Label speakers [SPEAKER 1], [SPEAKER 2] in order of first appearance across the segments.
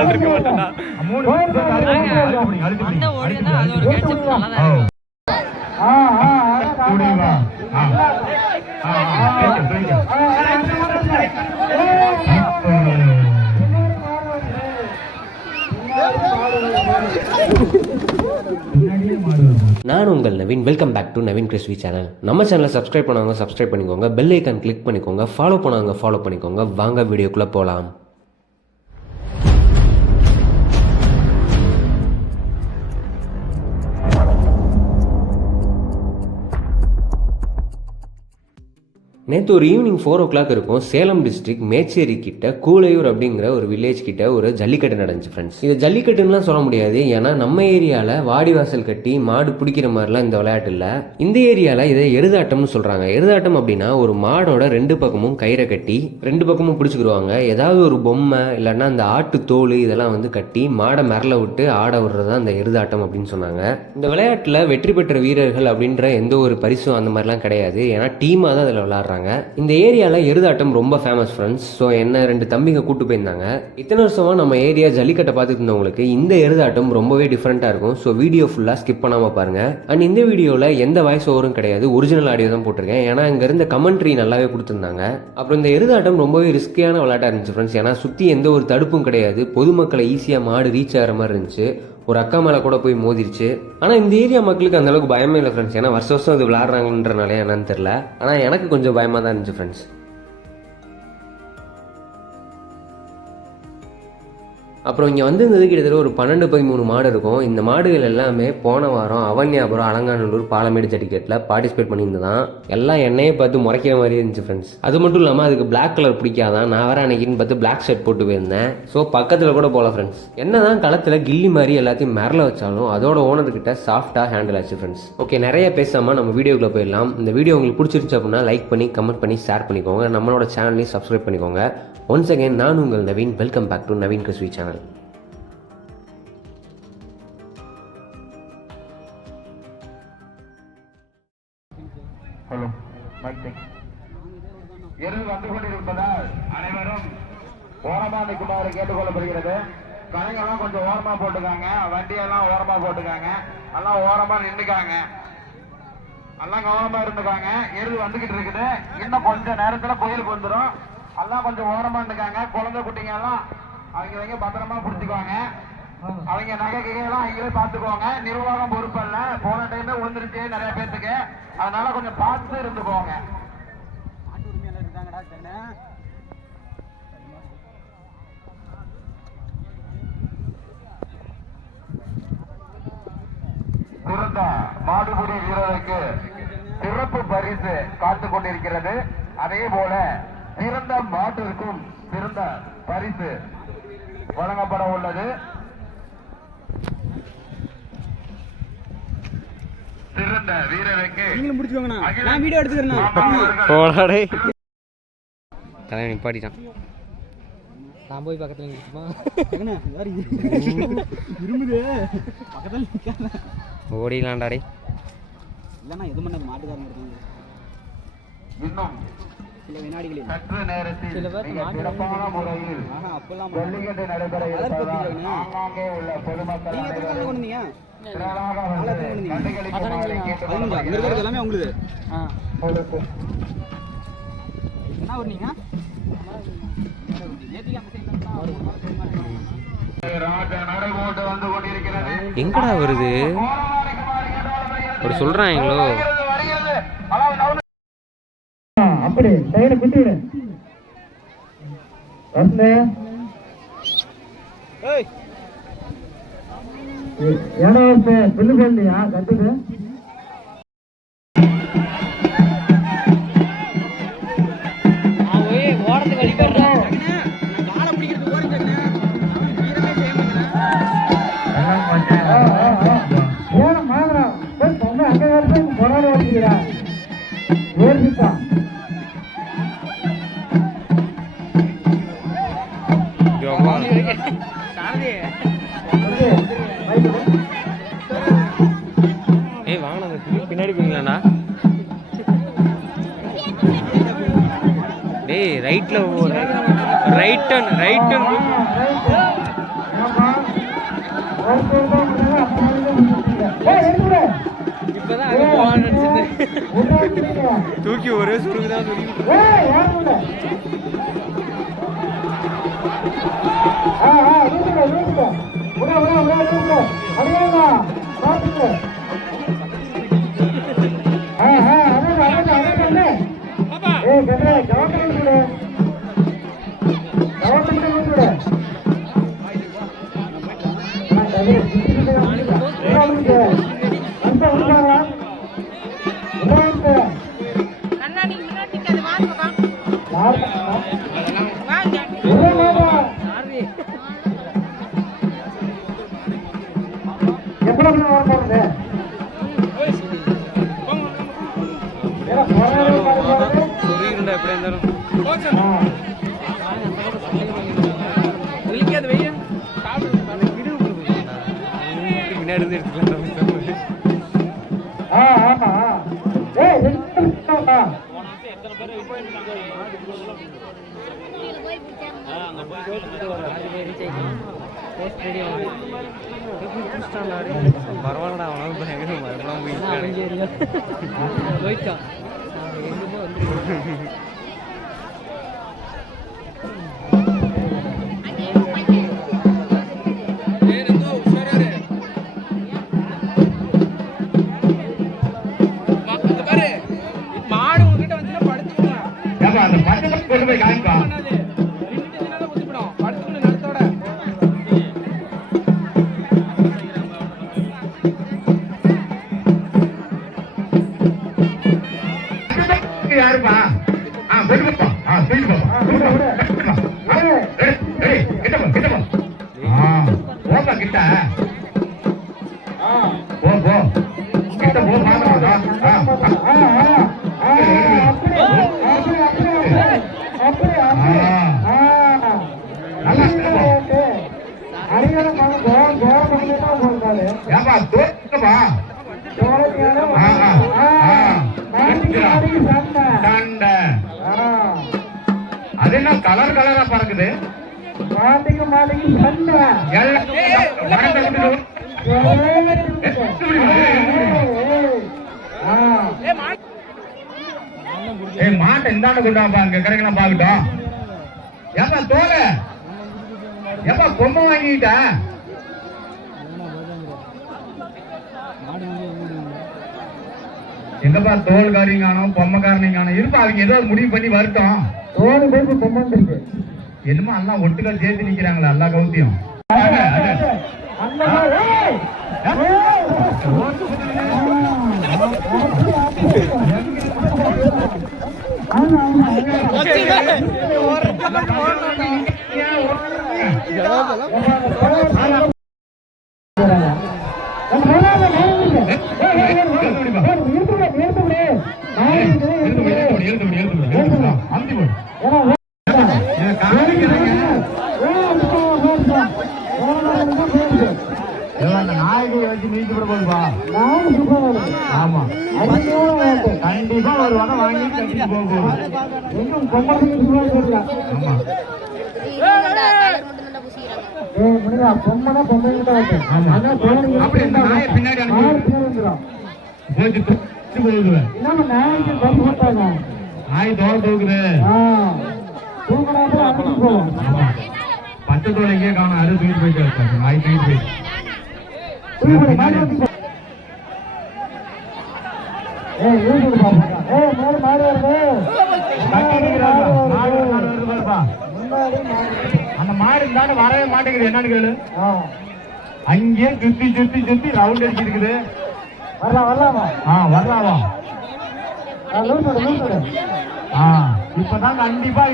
[SPEAKER 1] ஆள் இருக்க மாட்டேன்னா
[SPEAKER 2] அந்த ஓடினா அது ஒரு கேட்சப் நல்லா தான் இருக்கும்.
[SPEAKER 3] நான் உங்கள் Naveen. Welcome back to Naveen கிறிஸ்வி channel நம்ம சேனலை சப்ஸ்கிரைப் பண்ணவங்க சப்ஸ்கிரைப் பண்ணிக்கோங்க. பெல் ஐக்கான் கிளிக் பண்ணிக்கோங்க. ஃபாலோ பண்ணவங்க ஃபாலோ பண்ணிக்கோங்க. வாங்க வீடியோக்குள்ளே போகலாம் நேற்று ஒரு ஈவினிங் ஃபோர் ஓ கிளாக் இருக்கும். சேலம் டிஸ்ட்ரிக்ட் மேச்சேரி கிட்ட கூலையூர் அப்படிங்கிற ஒரு வில்லேஜ் கிட்ட ஒரு ஜல்லிக்கட்டு நடந்துச்சு ஃப்ரெண்ட்ஸ் இது ஜல்லிக்கட்டுன்னுலாம் சொல்ல முடியாது. ஏன்னா நம்ம ஏரியாவில் வாடிவாசல் கட்டி மாடு பிடிக்கிற மாதிரிலாம் இந்த விளையாட்டு இல்லை. இந்த ஏரியாவில் இதை எருதாட்டம்னு சொல்கிறாங்க எருதாட்டம் அப்படின்னா ஒரு மாடோட ரெண்டு பக்கமும் கயிறை கட்டி ரெண்டு பக்கமும் பிடிச்சிக்கிடுவாங்க. ஏதாவது ஒரு பொம்மை இல்லைன்னா அந்த ஆட்டு தோல் இதெல்லாம் வந்து கட்டி மாடை மரல விட்டு ஆட விடுறது தான் அந்த எருதாட்டம் அப்படின்னு சொன்னாங்க. இந்த விளையாட்டில் வெற்றி பெற்ற வீரர்கள் அப்படின்ற எந்த ஒரு பரிசும் அந்த மாதிரிலாம் கிடையாது. ஏன்னா டீமாக தான் அதில் விளாட்றாங்க இந்த ஏரியாவில் எருதாட்டம் ரொம்ப ஃபேமஸ் ஃப்ரெண்ட்ஸ் ஸோ என்ன ரெண்டு தம்பிங்க கூட்டு போயிருந்தாங்க. இத்தனை வருஷமாக நம்ம ஏரியா ஜல்லிக்கட்டை பார்த்துட்டு இருந்தவங்களுக்கு இந்த எருதாட்டம் ரொம்பவே டிஃப்ரெண்ட்டாக இருக்கும். ஸோ வீடியோ ஃபுல்லாக ஸ்கிப் பண்ணாமல் பாருங்க. அண்ட் இந்த வீடியோவில் எந்த வாய்ஸ் ஓவரும் கிடையாது. ஒரிஜினல் ஆடியோ தான் போட்டிருக்கேன். ஏன்னா இங்கே இருந்த கமெண்ட்ரி நல்லாவே கொடுத்துருந்தாங்க. அப்புறம் இந்த எருதாட்டம் ரொம்பவே ரிஸ்கியான விளையாட்டாக இருந்துச்சு ஃப்ரெண்ட்ஸ் ஏன்னா சுற்றி எந்த ஒரு தடுப்பும் கிடையாது. பொதுமக்களை ஈஸியாக மாடு ரீச் ஆகிற மாதிரி இருந்துச்சு. ஒரு அக்கா மேலே கூட போய் மோதிருச்சு. ஆனால் இந்த ஏரியா மக்களுக்கு அந்தளவுக்கு பயமே இல்லை ஃப்ரெண்ட்ஸ் ஏன்னா வருஷம் வருஷம் அது விளாட்றாங்கன்றனாலே என்னன்னு தெரில ஆனால் எனக்கு கொஞ்சம் பயமாக தான் இருந்துச்சு ஃப்ரெண்ட்ஸ் அப்புறம் இங்கே வந்திருந்தது கிட்டத்தட்ட ஒரு பன்னெண்டு பதிமூணு மாடு இருக்கும். இந்த மாடுகள் எல்லாமே போன வாரம் அவன்யாபுரம் அலங்காநல்லூர் பாலமேடு சர்டிஃபிகேட்டில் பார்ட்டிசிபேட் பண்ணியிருந்தான் எல்லாம் என்னையே பார்த்து முறைக்கிற மாதிரி இருந்துச்சு ஃப்ரெண்ட்ஸ் அது மட்டும் இல்லாமல் அதுக்கு பிளாக் கலர் பிடிக்காதான் நான் வேற அன்னைக்குன்னு பார்த்து பிளாக் ஷர்ட் போட்டு போயிருந்தேன். ஸோ பக்கத்தில் கூட போகல ஃப்ரெண்ட்ஸ் என்ன தான் களத்தில் கில்லி மாதிரி எல்லாத்தையும் மிரல வச்சாலும் அதோட ஓனர்கிட்ட சாஃப்டாக ஹேண்டில் ஆச்சு ஃப்ரெண்ட்ஸ் ஓகே நிறைய பேசாமல் நம்ம வீடியோக்குள்ளே போயிடலாம். இந்த வீடியோ உங்களுக்கு பிடிச்சிருச்சு அப்படின்னா லைக் பண்ணி கமெண்ட் பண்ணி ஷேர் பண்ணிக்கோங்க. நம்மளோட சேனலையும் சப்ஸ்கிரைப் பண்ணிக்கோங்க. ஒன்ஸ் அகேன் நான் உங்கள் Naveen. Welcome back to Naveen கிறிஸ்வி channel
[SPEAKER 4] hello mic எருது வந்து கொண்டிருப்பதால் அனைவரும் ஓரமா நிற்குமாறு கேட்டுக்கொள்ளப்படுகிறது. கலைஞெல்லாம் கொஞ்சம் ஓரமா போட்டுக்காங்க. வண்டியெல்லாம் ஓரமா போட்டுக்காங்க. எல்லாம் ஓரமா நின்றுக்காங்க எல்லாம் கவனமா இருந்துக்காங்க. எருது வந்துகிட்டு இருக்குது. இன்னும் கொஞ்ச நேரத்துல கோயிலுக்கு வந்துடும் எல்லாம் கொஞ்சம் ஓரமா இருந்துக்காங்க குழந்தை குட்டிங்க எல்லாம் அவங்க அவங்க பத்திரமா பிடிச்சிக்குவாங்க. அவங்க நகை கிகையெல்லாம் அவங்களே பார்த்துக்குவாங்க. நிர்வாகம் பொறுப்பல்ல போன டைமே விழுந்துருச்சு நிறைய பேர்த்துக்கு அதனால கொஞ்சம் பார்த்து இருந்துக்கோங்க. சிறந்த மாடுபிடி வீரருக்கு சிறப்பு பரிசு காத்து கொண்டிருக்கிறது. அதே போல சிறந்த மாட்டிற்கும் சிறந்த பரிசு. வழங்கப்பட உள்ளது. சிறந்த வீரருக்கு
[SPEAKER 5] நீங்களும் முடிச்சுக்கோங்கண்ணா நான் வீடியோ
[SPEAKER 4] மாணவர்கள்
[SPEAKER 1] போடாடே தலை நிப்பாட்டிட்டான்.
[SPEAKER 2] நான் போய் பக்கத்தில் நிற்குமா
[SPEAKER 5] இருமுது. பக்கத்தில் நிற்காத
[SPEAKER 1] ஓடிலாண்டாடே
[SPEAKER 5] இல்லைண்ணா எது பண்ண மாட்டுக்காரங்க
[SPEAKER 4] இன்னும்
[SPEAKER 5] சில வினாடிகளில்.
[SPEAKER 4] சற்று நேரத்தில் மிக சிறப்பான முறையில் ஜல்லிக்கட்டு நடைபெற இருப்பதால் ஆங்காங்கே உள்ள பொதுமக்கள் அனைவரும் திரளாக வந்து கண்டுகளிக்குமாறு
[SPEAKER 5] எல்லாமே உங்களுக்கு. என்ன
[SPEAKER 1] எங்கடா வருது? அப்படி சொல்றாங்களோ?
[SPEAKER 6] அப்படி சைடு குத்தி விடு வந்து ஏடா பில்லு சொல்லியா கத்துது
[SPEAKER 2] இப்பதான் அங்க போகலான்னு நினைச்சிருந்தேன்
[SPEAKER 1] தூக்கி ஒரே சுருக்கு தான் தூக்கி
[SPEAKER 7] முன்னாடி
[SPEAKER 1] இருந்து எடுத்துக்கலாம்
[SPEAKER 6] ஆ ஆமா ஏய் எடுத்துட்டா
[SPEAKER 1] பரவாயில்லடா அவனால பயங்கர மறுபடியும் போய்
[SPEAKER 2] போயிட்டான் எங்கேயுமே வந்து
[SPEAKER 4] ஏய் மாட்டை இந்தாண்ட கொண்டாப்பா அங்க கரைக்கலாம் பாக்கட்டும் ஏப்பா தோல? ஏப்பா பொம்மை வாங்கிட்ட எங்கப்பா தோல்காரியும் காணும் பொம்மைக்காரனையும் காணும். இருப்பா அவங்க ஏதோ முடிவு பண்ணி வரட்டும்.
[SPEAKER 6] தோடு போட்டு பொம்மந்திருக்கு
[SPEAKER 4] என்னமோ எல்லாம் ஒட்டுக்கா சேர்த்து நிக்கிறாங்களா எல்லா கவுத்தியும்
[SPEAKER 6] அந்த மாதிரி ஏய்! ஆமா, ஆமா, ஆமா.
[SPEAKER 4] நாயகி வச்சு நீச்சு விட போதுப்பா ஆமா கண்டிப்பா ஒரு வடம் வாங்கி கட்டிட்டு போக போகுது ஆமா நாய் தோல் தூக்குது. ஆமா. பச்சை தோல் எங்கேயே காணும் அது தூக்கிட்டு போயிட்டு நாய் தூக்கிட்டு போயிட்டு. அந்த மாடு இந்தாண்டு வரவே மாட்டேங்குது. என்னன்னு கேளு. அங்கேயே சுத்தி சுத்தி சுத்தி ரவுண்ட் அடிச்சு இருக்குது
[SPEAKER 6] வரலாம் வரலாமா
[SPEAKER 4] ஆ ஆ இப்பதான் கண்டிப்பா.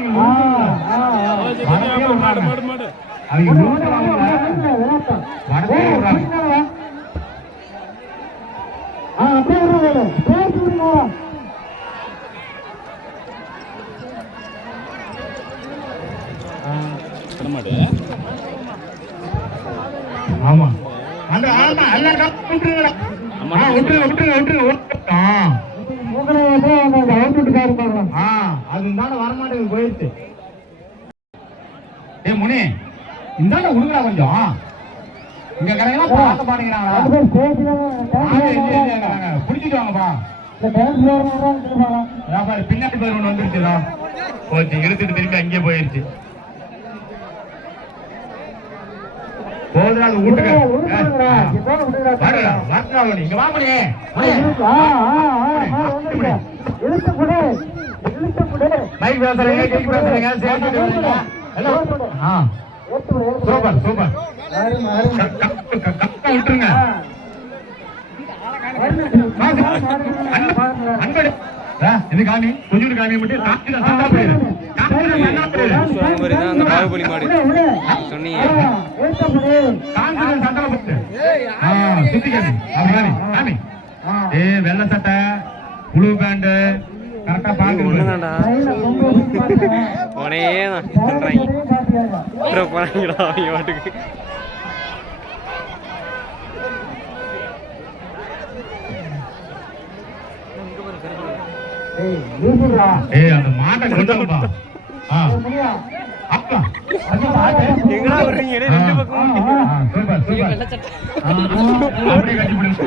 [SPEAKER 4] அவங்க லூசுறாங்க. வடக்கே விடுறாங்க. ஆமா அந்த ஆமா எல்லாம் கப் விட்டுருங்கடா. ஆ, விட்டுருங்க விட்டுருங்க விட்டுருங்க விட்டுருங்க. ஆ. ஆ, அது இருந்தாலும் வரமாட்டேங்குது போயிடுச்சு. ஏ முனி இந்தாண்ட உடுங்கடா கொஞ்சம். இங்க கடையெல்லாம் பார்க்க மாட்டேங்கிறாங்களா. பிடிச்சிட்டு வாங்கப்பா. பின்னாடி பேர் வந்துருச்சுடா போச்சு அங்கேயே போயிருச்சு.
[SPEAKER 6] இதோட விடுங்கடா
[SPEAKER 4] வாங்க இங்க
[SPEAKER 6] வந்துருங்க இழுத்து புடி இழுத்து
[SPEAKER 4] மைக் பேசுறீங்க கேக் பேசுறீங்க. சேர்த்து ஆ. Super super. கரெக்டா விட்டுருங்க. அன்படு இது காமி? மட்டும். போயிரு போயிரு
[SPEAKER 1] மாதிரி தான் அந்த பாகுபலி மாடு. சொன்னீங்க.
[SPEAKER 6] ஏத்து புடி
[SPEAKER 4] காமிச்சு சண்டா போயிரு ஆ சுத்தி காமி அப்படி காமி. காமி. ஏ வெள்ளை சட்டை புழு பேண்ட் கரெக்டா பாக்குறது
[SPEAKER 1] ஒண்ணுதான்டா. உனே தான் சொல்றாங்க
[SPEAKER 6] காட்டியாங்க
[SPEAKER 1] அப்புறம் போறாங்கடா அவங்க வாட்டுக்கு
[SPEAKER 6] ஏய்
[SPEAKER 4] அந்த மாட்டை அப்பா.
[SPEAKER 1] எங்கடா வர்றீங்க? ரெண்டு பக்கம்
[SPEAKER 4] சூப்பர் சூப்பர். அப்படியே கட்டி விடுங்க.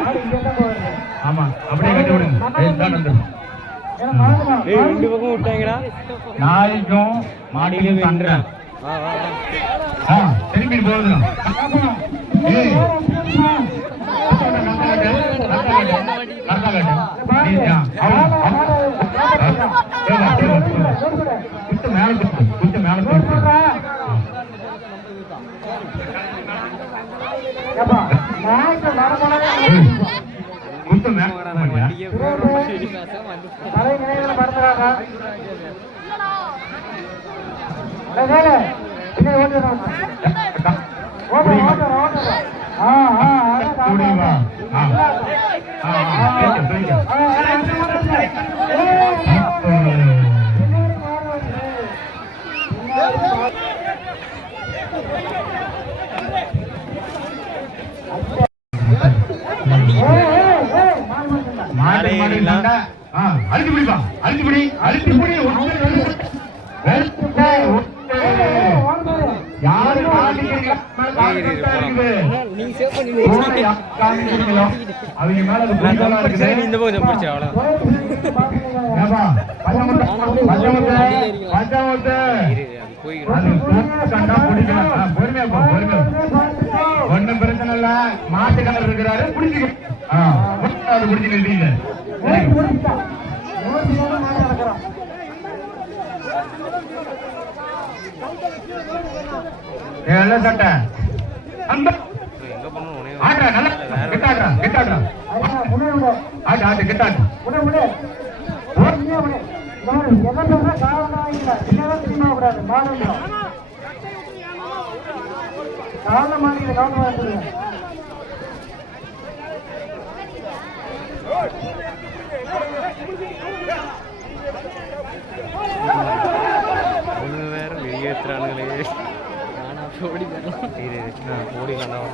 [SPEAKER 4] ஆமா அப்படியே கட்டி விடுங்க. ஏய்
[SPEAKER 1] ஏய் ரெண்டு பக்கம் விட்டாங்கடா.
[SPEAKER 4] நாளைக்கும் ஆ திரும்பி ஏய். குத்து மேல குத்து மேல
[SPEAKER 6] நாய்க்கு
[SPEAKER 4] குத்து மேல
[SPEAKER 1] வண்டியே
[SPEAKER 4] பிடிக்கலாம். ஆ, பொறுமையா போ, பிரச்சனை இல்ல மாட்டு கலர் இருக்கிறாரு பிடிச்சிக்க ஆ, நிறுத்தீங்க என்ன சட்டை அந்த
[SPEAKER 1] எங்க போனோம் உனே
[SPEAKER 4] ஆடுறா நல்லா கிட்டாடுறா கிட்டாடுறா ஆட்டு ஆட்டு கிட்டாட்டு
[SPEAKER 1] அவங்க வேற வெளியேற்றுறானுங்களே
[SPEAKER 2] ஓடி வரலாம்
[SPEAKER 1] இரு இரு, நான் ஓடி வேண்டாம்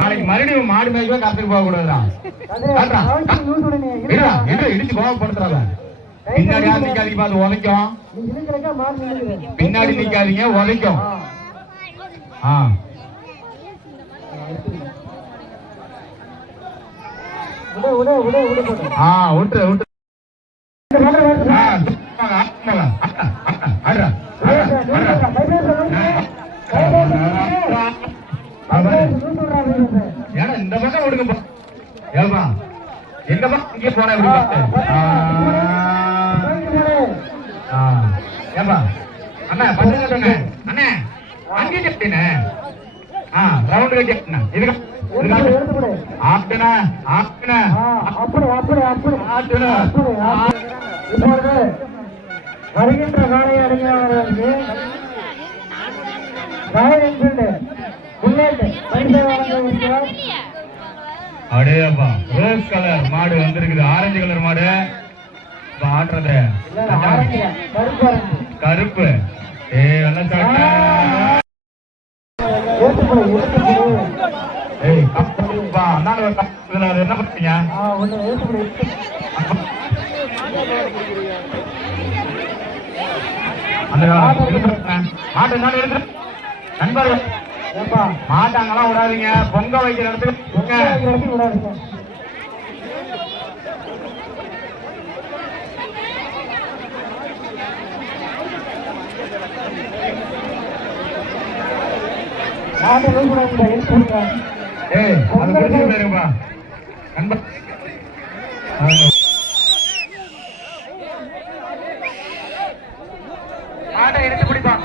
[SPEAKER 4] நாளைக்கு மறுபடியும் மாடு மேய்க்கவே காத்துக்கு போக கூடாதுதான் இருடா, இடிச்சு கோவப்படுத்துறாத. பின்னாடி நிக்காதீங்க அது உதைக்கும். பின்னாடி நிக்காதீங்க உதைக்கும். ஆ. ஆ. விட்டு விட்டு எங்க பக்கம் இங்கே போன. ஏப்பா அண்ணா பசங்க அண்ணே அங்கே கேட்டீனே ஆ ரவுண்ட் கேட்டீங்க இதுக்கு ஆப்டனா ஆப்டனா
[SPEAKER 6] அப்படி அப்படி அப்படி. அப்படி. இப்பொழுது வருகின்ற நாளை அறிஞர்களுக்கு ராயல் என்ஃபீல்டு புல்லட் பரிசு வழங்க இருக்கிறார்
[SPEAKER 4] அடேப்பா ரோஸ் கலர் மாடு வந்திருக்குது. ஆரஞ்சு கலர் மாடு. ஆடுறது
[SPEAKER 6] கருப்பு
[SPEAKER 4] ஏ என்ன
[SPEAKER 6] எழுத்துக்கூட
[SPEAKER 4] அந்த என்ன எடுத்து நண்பர்கள். மாட்டாங்கலாம் விடாதீங்க. பொங்க வைக்கிற இடத்துக்கு பொங்க.
[SPEAKER 6] விடாதீங்க
[SPEAKER 4] ஏய் அது குறிச்சு பேருப்பா. நண்பர் மாட்டை எடுத்து பிடிப்பான்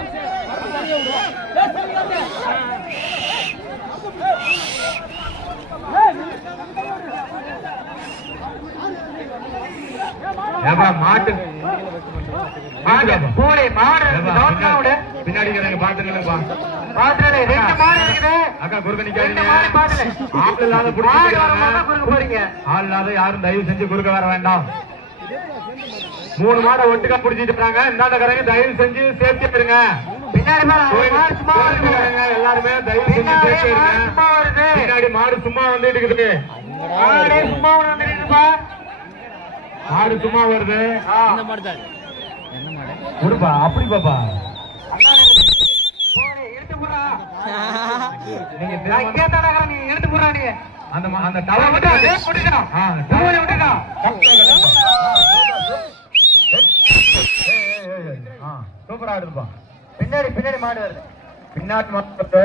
[SPEAKER 4] ஏப்பா மாட்டு? மாடு பூரி மாடு பின்னாடி பாத்துங்களேப்பா பாத்துறே ரெண்டு மாடு இருக்குது. அக்கா குறுக்க நிக்காதீங்க. ஆள் இல்லாத குறுக்க போறீங்க. ஆள் இல்லாத யாரும் தயவு செஞ்சு குறுக்க வர வேண்டாம். மூணு மாடை ஒட்டுக்கா பிடிச்சிட்டு இருக்காங்க இந்தாண்ட கரைங்க தயவு செஞ்சு சேஃப்டி இருங்க. பின்னாடி எல்லாருமே தயவு செஞ்சு பின்னாடி மாடு சும்மா வந்துட்டு இருக்குது. மாடு சும்மா வந்துட்டு மாடு சும்மா வருது கொடுப்பா அப்படி பாப்பா. அந்த ம- அந்த டவர் மட்டும் ஆ, டவர் சூப்பரா பின்னாடி பின்னாடி மாடு வருது. பின்னாடி மாடு வருது.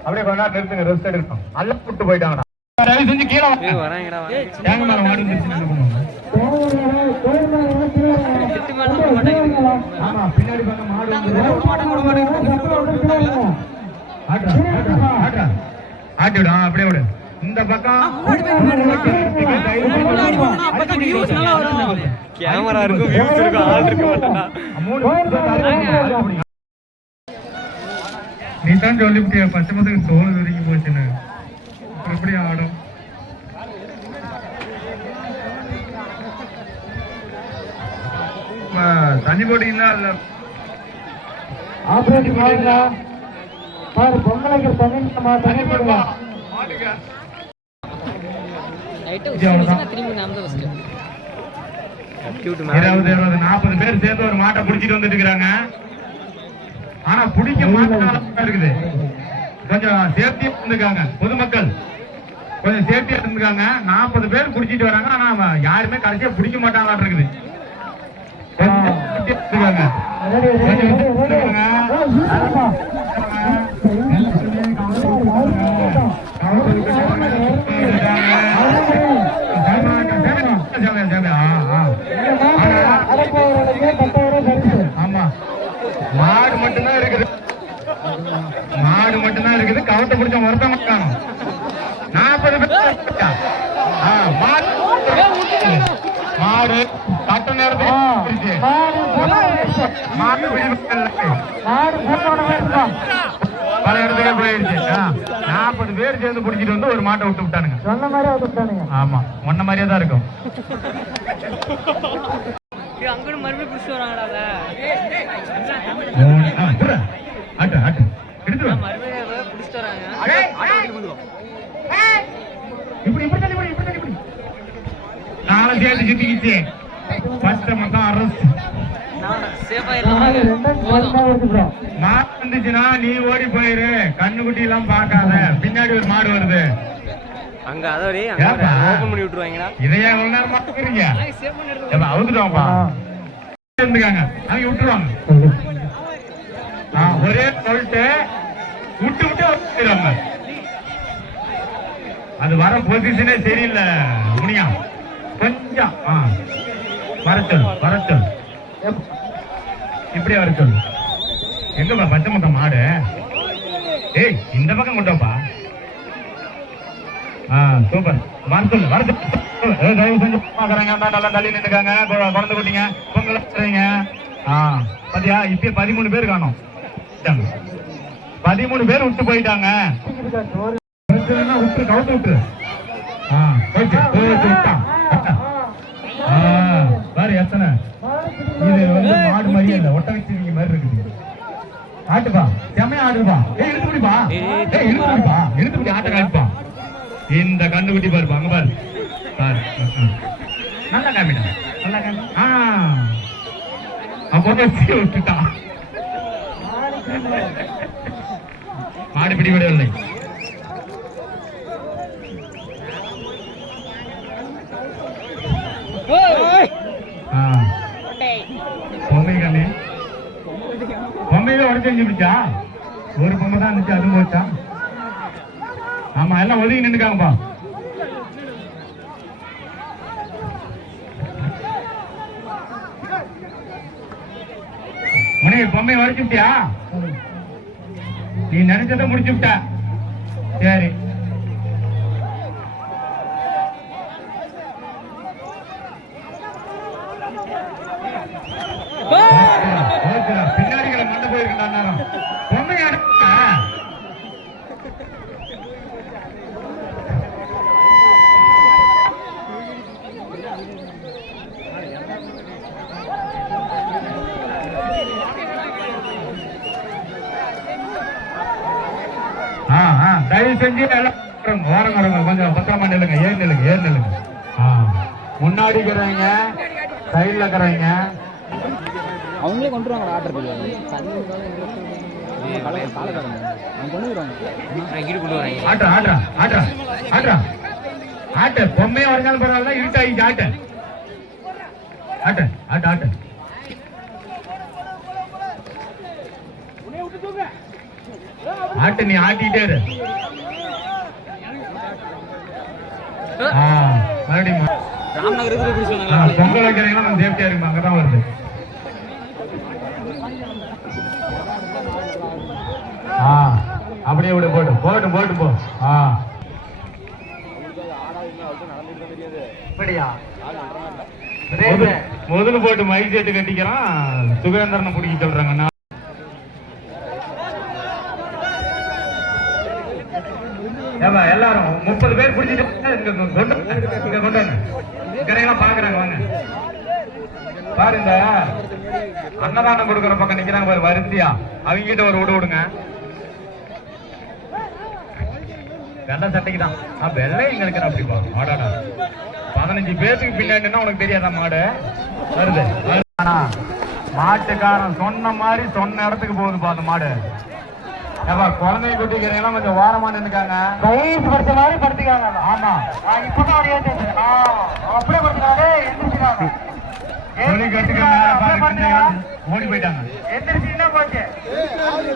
[SPEAKER 4] அப்படியே கொஞ்ச நேரம் நிறுத்துங்க ரெஸ்ட் எடுக்கணும் நல்லா கூட்டு போயிட்டாங்கடா. தயவு செஞ்சு கீழே வாங்க.
[SPEAKER 1] வராங்கடா
[SPEAKER 4] தேங்க மரம் மாடு வந்துருச்சுன்னு விடு அப்படியே விடு இந்த பக்கம்
[SPEAKER 1] கேமரா இருக்கும் வியூஸ் இருக்கும் ஆள் இருக்க மாட்டேன்னா
[SPEAKER 4] நீ தான் சொல்லிவிட்டியா? பச்சை மதக்கு தோல் சுருங்கி போச்சுன்னு. எப்படி ஆடும்? ஆ, தண்ணி போட்டீங்களா இல்ல
[SPEAKER 6] ஆபரேஷன் பாருங்க. பாரு பொங்கலைக்கு தண்ணி தண்ணி போடுவா
[SPEAKER 4] மாட்டுக்க
[SPEAKER 2] லைட்டா
[SPEAKER 4] இது அவ்வளவுதான்.
[SPEAKER 2] உசுனா திரும்பி நாம தான் ஃபர்ஸ்ட்
[SPEAKER 4] இருபது இருபது நாற்பது பேர் சேர்ந்து ஒரு மாட்டை பிடிச்சிட்டு வந்துட்டு இருக்கிறாங்க. ஆனா பிடிக்க மாட்டாங்க இருக்குது. கொஞ்சம் சேஃப்டியா இருந்துக்காங்க பொதுமக்கள். கொஞ்சம் சேஃப்டியா இருந்துக்காங்க. நாற்பது பேர் பிடிச்சிட்டு வராங்க. ஆனா யாருமே கடைசியா பிடிக்க மாட்டாங்களாட்டு இருக்குது. கொஞ்சம் safety ஆ இருந்துக்காங்க.
[SPEAKER 6] ரெடி ரெடி ரெடி ரெடி
[SPEAKER 4] ஆமா மாடு மட்டும்தான் இருக்குது மாடு மட்டும்தான் இருக்குது கவத்தை பிடிச்ச மறுத்த மாட்டாங்க நாற்பது பேர் இருக்கா? ஆ, மாடு மாடு கட்ட நேரத்தில் பிடிக்கல. பல இடத்துக்கு போயிடுச்சு ஆ, நாற்பது பேர் சேர்ந்து பிடிச்சிட்டு வந்து ஒரு மாட்டை விட்டு விட்டானுங்க.
[SPEAKER 6] சொன்ன மாதிரி வந்துட்டானுங்க
[SPEAKER 4] ஆமா முன்ன மாதிரியே தான் இருக்கும்.
[SPEAKER 2] அங்கோட மறுபடியும் புடிச்சு வராங்கடா
[SPEAKER 4] ஆ, புறா. ஆட்டு ஆட்டு. எடுத்து வா.
[SPEAKER 2] மறுபடியும் புடிச்சிட்டு வராங்க.
[SPEAKER 4] இப்படி இப்படி தள்ளி இப்படி இப்படி தள்ளி இப்படி நாளை சேர்த்து சுத்திக்கிச்சு பச்சை மொத்தம் அரசு மாடு வந்துச்சுன்னா நீ ஓடி போயிரு. கண்ணுக்குட்டி எல்லாம் பார்க்காத. பின்னாடி ஒரு மாடு வருது.
[SPEAKER 1] அங்க அதோட? ஓபன் பண்ணி விட்டுருவாங்கடா.
[SPEAKER 4] இதையா எவ்வளவு நேரம் ஏப்பா அவுத்துட்டோம்ப்பா. இருந்துக்காங்க. அவங்க விட்டுருவாங்க. ஆ, ஒரே சொல்லிட்டு விட்டு விட்டு வந்துடுவாங்க அது வர பொசிஷனே சரியில்லை. முனியா கொஞ்சம் ஆ. வரச்சொல் இப்படியா வர சொல்லு. எங்கப்பா பச்சை முட்டை மாடு? ஏய் இந்த பக்கம் கொண்டோப்பா ஆ சூப்பர். வரச்சொல் சொல்லு ஏய், தயவு செஞ்சு பாக்குறாங்க நல்லா தள்ளி நின்றுக்காங்க. குழந்தை குட்டிங்க. பொங்கல் வச்சுறீங்க ஆ பாத்தியா இப்பயே பதிமூணு பேர் காணும். பதிமூணு பேர் விட்டு போயிட்டாங்க. விட்டு கவுத்து விட்டு. ஆ ஓகே போச்சு விட்டான் பாரு எத்தனை? இது வந்து மாடு மாதிரியே இல்ல ஒட்டகச்சிவிங்க மாதிரி இருக்குது. ஆட்டுப்பா செம்மையா ஆடுப்பா ஏய் இழுத்து பிடிப்பா ஏய் இழுத்து பிடிப்பா இழுத்து பிடி ஆட்ட காட்டுப்பா. இந்த கண்ணுக்குட்டி பாரு அங்க பாரு. பாரு. நல்லா காமிடா. நல்லா காமி. ஆ. அப்போ வச்சு விட்டுட்டான் மாடு பிடிபடவில்லை. ஆ. பொம்மை கண்ணு பொம்மையில உடச்சு பிடிச்சா? ஒரு பொம்மை தான் இருந்துச்சு அதுவும் போச்சா? ஆமா எல்லாம் ஒதுங்கி நின்றுக்காங்கப்பா மணி பொம்மையை உடச்சு விட்டியா? நீ நினைச்சத முடிச்சு விட்ட. சரி. இருக்கிறவங்க சைடுல இருக்கிறவங்க.
[SPEAKER 5] அவங்களே கொண்டு வாங்க. ஆர்டர்
[SPEAKER 2] கீழே கொண்டு வராங்க.
[SPEAKER 4] ஆட்டா ஆட்டா ஆட்டா ஆட்டா. ஆட்ட பொம்மையா வரைஞ்சாலும் பரவாயில்ல இருட்டாயிச்சு ஆட்ட. ஆட்ட ஆட்ட ஆட்ட. ஆட்ட நீ ஆட்டிட்டே இரு. ஆ, மறுபடியும் பொங்கல் வைக்கிறீங்கன்னா நம்ம சேஃப்டியா இருக்கும் அங்கதான் வருது. ஆ அப்படியே விடு போட்டு போட்டு போட்டு போ. ஆ.
[SPEAKER 6] இப்படியா?
[SPEAKER 4] முதல்ல- போட்டு மைக் செட்டு கட்டிக்கிறான். சுகேந்திரனை பிடிக்க சொல்றாங்க. எல்லாரும் முப்பது பேர் பிடிச்சிட்டு இங்க கொண்டு திரையெல்லாம் பாக்குறாங்க வாங்க. பாரு இந்த அன்னதானம் கொடுக்குற பக்கம் நிக்கிறாங்க பாரு வரிசையா அவங்க கிட்ட ஒரு விடு விடுங்க வெள்ளை சட்டைக்கு தான். ஆ வெள்ளை எங்களுக்கு அப்படிப்பா மாடாடா? பதினஞ்சு பேத்துக்கு பின்னாடின்னா உனக்கு தெரியாதா மாடு? வருது. மாட்டுக்காரன் சொன்ன மாதிரி சொன்ன இடத்துக்கு போகுதுப்பா அந்த மாடு. ஏப்பா குழந்தைய குட்டிக்கிறீங்களா கொஞ்சம் ஓரமா நின்னுக்காங்க.
[SPEAKER 6] வயசு படிச்ச மாதிரி படுத்திக்காங்க.
[SPEAKER 4] ஆமா.
[SPEAKER 6] இப்பதான் அப்படியே எந்திரிச்சுக்காங்க
[SPEAKER 4] ஓடி போயிட்டாங்க.
[SPEAKER 6] எந்திரிச்சுன்னா போச்சு.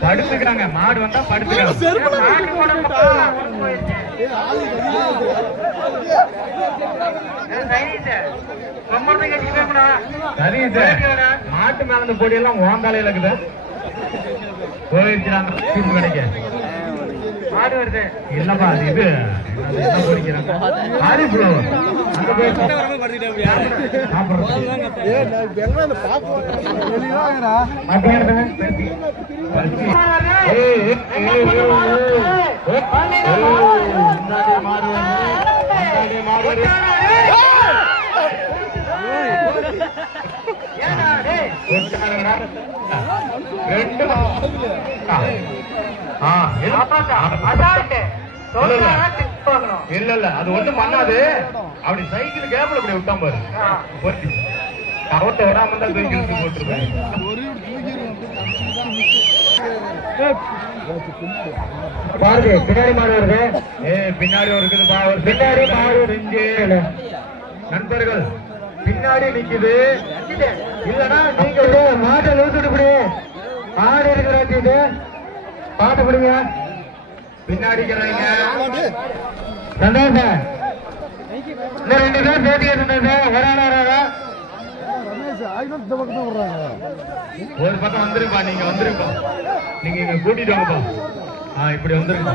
[SPEAKER 4] படுத்துக்கிறாங்க. மாடு வந்தா படுத்துக்கிறாங்க.
[SPEAKER 6] மாட்டு
[SPEAKER 4] மேல பொடி எல்லாம் ஓந்தாலையில இருக்குது. போயிருக்கிறாங்க. தீர்ப்பு கிடைக்க.
[SPEAKER 6] மாடு வருது.
[SPEAKER 4] இல்லப்பா அது இது. என்ன பொடிக்கிறாங்க காலிஃப்ளவர் அங்க போய் மாடு மாடு இல்ல, இல்ல. அது ஒண்ணும் பண்ணாது. அப்படி சைக்கிள் கேப்ல அப்படி விட்டான் பாரு. கவத்தை விடாம இழுத்து போட்டுருப்பேன்
[SPEAKER 6] பாருங்க பின்னாடி மாடு வருது.
[SPEAKER 4] ஏய் பின்னாடி மாடு. நெஞ்சு. நண்பர்கள் பின்னாடி நிக்குது. இல்லனா
[SPEAKER 6] நீங்க மாட்டை லூசுட்டு இப்படி ஆடு இருக்கிறாச்சு இது. பாட்டு பிடிங்க.
[SPEAKER 4] பின்னாடி இருக்கிறவங்க.
[SPEAKER 6] சந்தோஷம். இந்த ரெண்டு பேர் பேட்டி இருந்தது ஒரு ஆள் வராதா?
[SPEAKER 4] ஒரு பக்கம் வந்துருப்பா நீங்க வந்துருப்பா. நீங்க இங்க கூட்டிட்டு வாங்கப்பா. ஆ இப்படி வந்துருப்பா.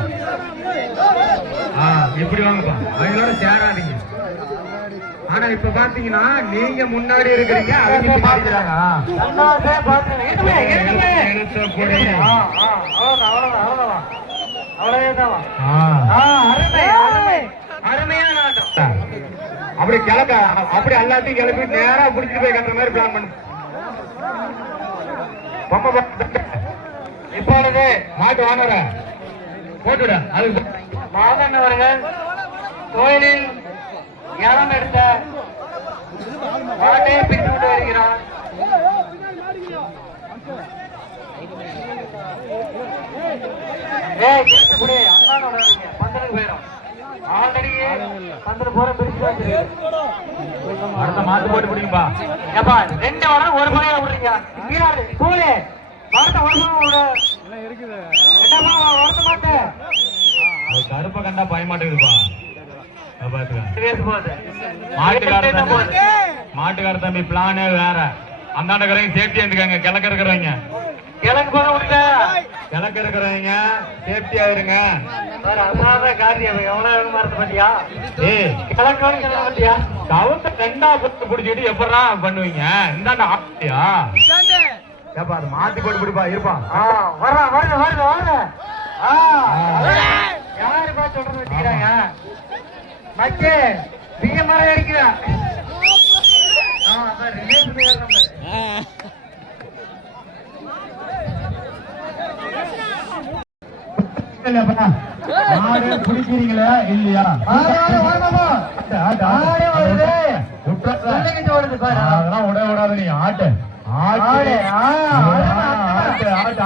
[SPEAKER 4] ஆ இப்படி வாங்கப்பா. அவங்களோட சேராதீங்க. ஆனா இப்ப பாத்தீங்கன்னா நீங்க முன்னாடி இருக்கிறீங்க அவங்க
[SPEAKER 6] ஆட்டம்.
[SPEAKER 4] அப்படி கிளக்க அப்படி எல்லாத்தையும் கிளப்பி நேரா புடிச்சிட்டு போய் கட்டுற மாதிரி பிளான் பண்ணு.
[SPEAKER 6] இப்பொழுது
[SPEAKER 4] மாட்டு வாங்குற. போட்டுட அது
[SPEAKER 6] மாதன் அவர்கள் கோயிலில் ஞானம் எடுத்த? மாட்டை பிடித்து விட்டு வருகிறார்
[SPEAKER 4] அடுத்த மாத்து போட்டு பிடிக்கும்பா
[SPEAKER 6] ஏப்பா ரெண்டு வாரம் ஒரு பழைய விடுறீங்க. வீராடு கூலி வாரத்தை ஒரு பழம் விடு.
[SPEAKER 4] அது கருப்பை கண்டா பயமாட்டேங்குதுப்பா. மாட்டுக்கார தம்பி பிளானே வேற. அந்தாண்ட இருக்கிறவங்க சேஃப்டியா இருந்துக்காங்க. கிழக்க இருக்கிறவங்க.
[SPEAKER 6] கிழக்கு போக விடுங்க
[SPEAKER 4] கிழக்க இருக்கிறவங்க சேஃப்டியா இருங்க.
[SPEAKER 6] அசாத காரியம் எவ்வளவு மரத்து பத்தியா
[SPEAKER 4] ஏய்
[SPEAKER 6] கிழக்கு பத்தியா
[SPEAKER 4] கவுத்த ரெண்டா போட்டு பிடிச்சிட்டு எப்படா பண்ணுவீங்க? இந்தாண்ட ஆட்டியா ஏப்பா அது மாத்தி போட்டு பிடிப்பா. இருப்பா.
[SPEAKER 6] வர்றா வருது வருது வருது ஆ. யாரு பா சொல்றது வச்சுக்கிறாங்க? மச்சே பிய மரம் அடிக்கிறா
[SPEAKER 4] பிடிக்கிறீங்களா இல்லையா? அதெல்லாம் விட விடாது நீ. ஆட்டு. ஆட்டு. ஆட்டு